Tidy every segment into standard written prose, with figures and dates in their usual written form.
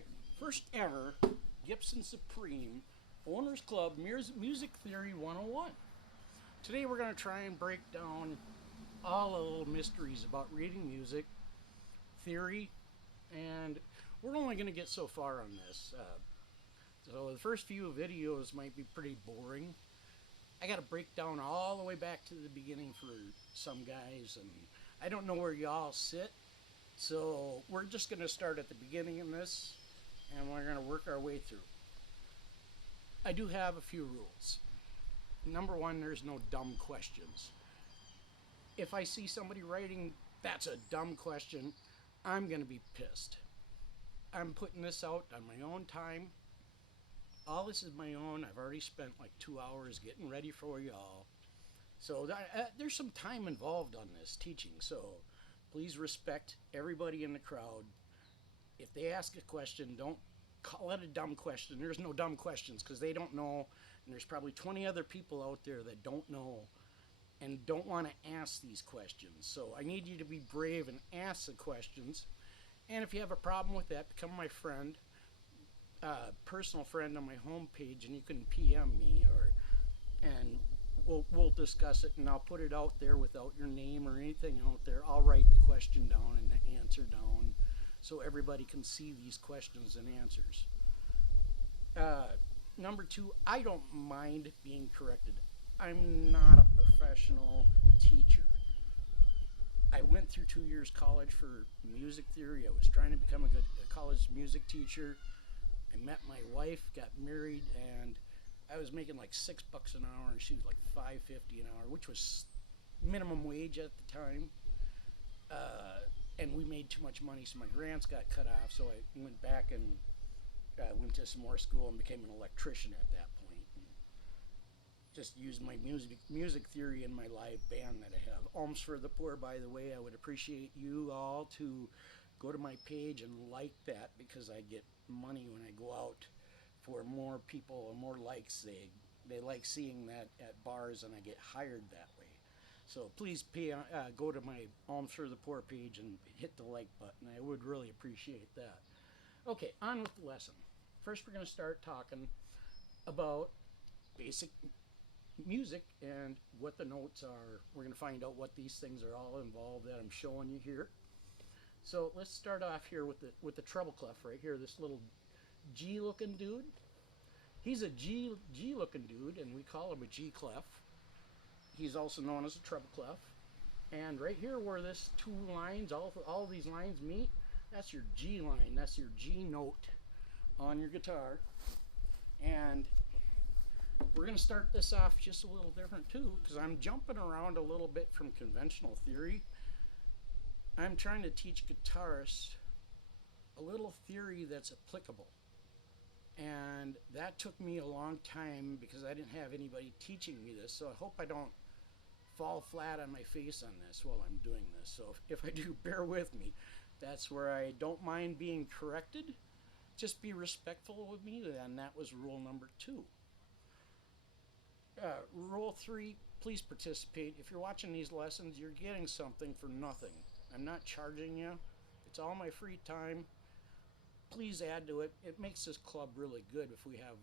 my first ever Gibson Supreme Owners Club Music Theory 101. Today we're going to try and break down all the little mysteries about reading music, theory, and we're only going to get so far on this. So the first few videos might be pretty boring. I got to break down all the way back to the beginning for some guys, and I don't know where y'all sit. So we're just going to start at the beginning in this, and we're going to work our way through. I do have a few rules. Number one, there's no dumb questions. If I see somebody writing, that's a dumb question, I'm going to be pissed. I'm putting this out on my own time. All this is my own. I've already spent like 2 hours getting ready for y'all. So there's some time involved on this teaching. So please respect everybody in the crowd. If they ask a question, don't call it a dumb question. There's no dumb questions because they don't know. And there's probably 20 other people out there that don't know and don't want to ask these questions. So I need you to be brave and ask the questions. And if you have a problem with that, become my friend. Personal friend on my homepage, and you can PM me, and we'll discuss it, and I'll put it out there without your name or anything out there. I'll write the question down and the answer down so everybody can see these questions and answers. Number two, I don't mind being corrected. I'm not a professional teacher. I went through 2 years college for music theory. I was trying to become a good college music teacher. I met my wife, got married, and I was making like $6 an hour, and she was like $5.50 an hour, which was minimum wage at the time. And we made too much money, so my grants got cut off. So I went back and went to some more school and became an electrician at that point. And just used my music theory in my live band that I have. Alms for the Poor, by the way. I would appreciate you all to go to my page and like that, because I get money when I go out for more people and more likes. They like seeing that at bars, and I get hired that way. So please go to my Alms for the Poor page and hit the like button. I would really appreciate that. Okay, on with the lesson. First we're going to start talking about basic music and what the notes are. We're going to find out what these things are all involved that I'm showing you here. So let's start off here with the treble clef right here, this little G looking dude. He's a G looking dude, and we call him a G clef. He's also known as a treble clef. And right here where this two lines, all these lines meet, that's your G line, that's your G note on your guitar. And we're going to start this off just a little different too, because I'm jumping around a little bit from conventional theory. I'm trying to teach guitarists a little theory that's applicable. And that took me a long time because I didn't have anybody teaching me this. So I hope I don't fall flat on my face on this while I'm doing this. So if I do, bear with me. That's where I don't mind being corrected. Just be respectful with me, and that was rule number 2. Rule 3, please participate. If you're watching these lessons, you're getting something for nothing. I'm not charging you. It's all my free time. Please add to it. It makes this club really good if we have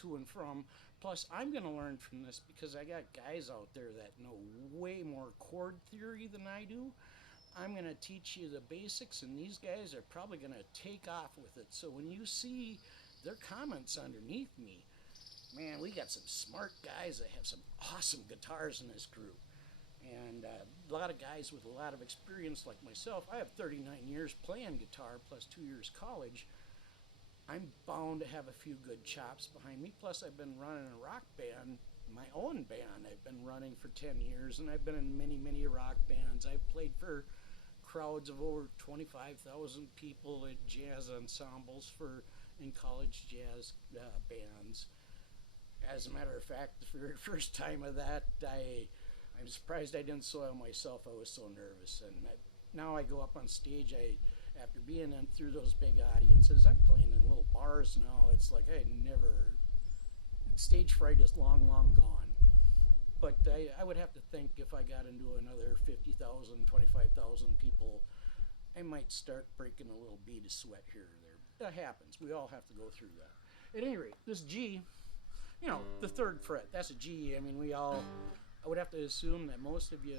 to and from. Plus, I'm going to learn from this because I got guys out there that know way more chord theory than I do. I'm going to teach you the basics, and these guys are probably going to take off with it. So when you see their comments underneath me, man, we got some smart guys that have some awesome guitars in this group. And a lot of guys with a lot of experience like myself. I have 39 years playing guitar plus 2 years college. I'm bound to have a few good chops behind me. Plus I've been running a rock band, my own band. I've been running for 10 years, and I've been in many rock bands. I've played for crowds of over 25,000 people at jazz ensembles in college jazz bands. As a matter of fact, the very first time of that, I'm surprised I didn't soil myself. I was so nervous. And now I go up on stage, after being in through those big audiences, I'm playing in little bars now. It's like stage fright is long gone. But I would have to think if I got into another 50,000, 25,000 people, I might start breaking a little bead of sweat here or there. that happens. We all have to go through that. At any rate, this G, you know, the third fret, that's a G. I mean, I would have to assume that most of you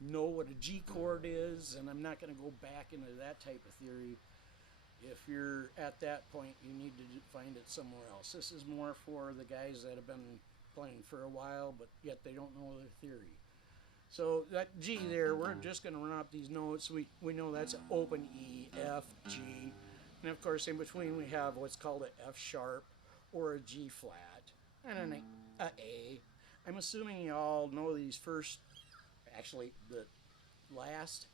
know what a G chord is, and I'm not going to go back into that type of theory. If you're at that point, you need to find it somewhere else. This is more for the guys that have been playing for a while, but yet they don't know their theory. So that G there, we're just going to run up these notes. We know that's an open E, F, G. And of course, in between, we have what's called an F sharp or a G flat and a A. I'm assuming you all know these first, actually, the last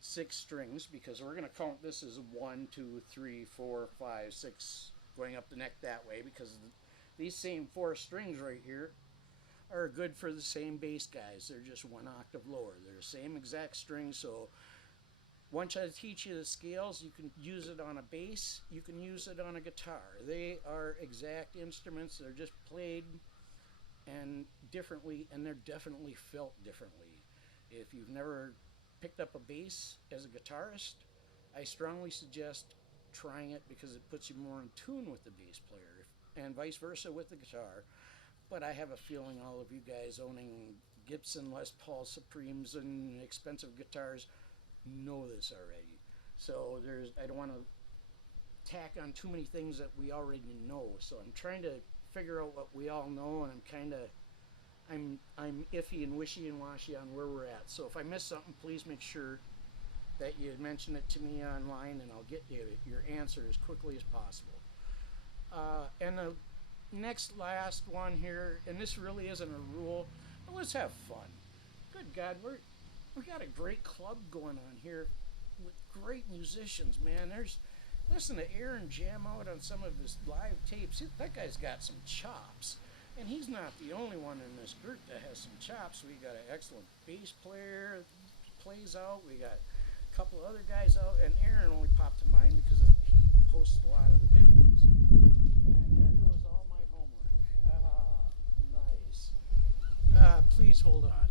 6 strings, because we're going to count this as 1, 2, 3, 4, 5, 6, going up the neck that way, because these same 4 strings right here are good for the same bass guys. They're just 1 octave lower. They're the same exact string. So once I teach you the scales, you can use it on a bass, you can use it on a guitar. They are exact instruments. They're just played and differently, and they're definitely felt differently. If you've never picked up a bass as a guitarist, I strongly suggest trying it, because it puts you more in tune with the bass player, and vice versa with the guitar. But I have a feeling all of you guys owning Gibson Les Paul Supremes and expensive guitars know this already. So I don't want to tack on too many things that we already know. So I'm trying to figure out what we all know, and I'm iffy and wishy and washy on where we're at. So if I miss something, please make sure that you mention it to me online, and I'll get you your answer as quickly as possible. And the last one here, and this really isn't a rule, but let's have fun. Good God, we got a great club going on here with great musicians, man. Listen to Aaron jam out on some of his live tapes. That guy's got some chops. And he's not the only one in this group that has some chops. We got an excellent bass player plays out. We got a couple other guys out, and Aaron only popped to mind because he posts a lot of the videos. And there goes all my homework. Ah, nice. Please hold on.